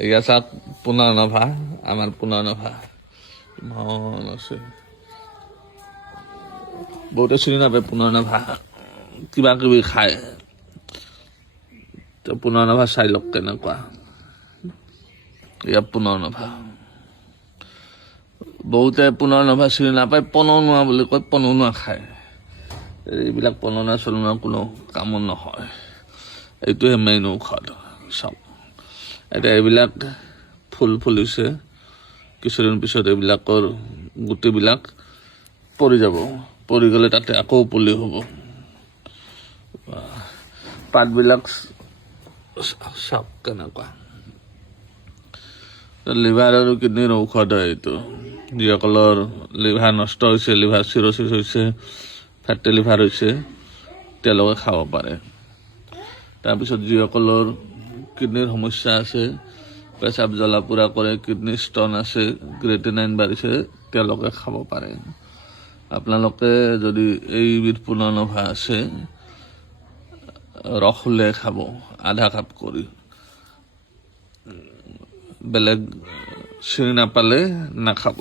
এয়া চাওক পুনৰ্নভা আমাৰ পুনৰ্নভা ইমান আছে বহুতে চিনি নাপায় পুনৰ্নভা কিবা কিবি খায় পুনৰ্নভা চাই লওক কেনেকুৱা এয়া পুনৰ্নভা বহুতে পুনৰ্নভা চিনি নাপায় পনৌনুৱা বুলি কয় পনৌনুৱা খায় এইবিলাক পনৌনুৱা চনৌনুৱা কোনো কামত নহয় এইটোহে মেইন ঔষধ চাওক এতিয়া এইবিলাক ফুল ফুলিছে কিছুদিন পিছত এইবিলাকৰ গুটিবিলাক পৰি যাব পৰি গ'লে তাতে আকৌ পুলি হ'ব পাতবিলাক চাওক কেনেকুৱা লিভাৰ আৰু কিডনীৰ ঔষধ হয় এইটো যিসকলৰ লিভাৰ নষ্ট হৈছে লিভাৰ চিৰচিছ হৈছে ফেটি লিভাৰ হৈছে তেওঁলোকে খাব পাৰে তাৰপিছত যিসকলৰ কিডনীৰ সমস্যা আছে পেচাব জ্বলা পোৰা কৰে কিডনী ষ্টন আছে ক্ৰিয়েটিনাইন বাঢ়িছে তেওঁলোকে খাব পাৰে আপোনালোকে যদি এইবিধ পুনৰ্নভা আছে ৰস উলিয়াই খাব আধা কাপ কৰি বেলেগ চিনি নাপালে নাখাব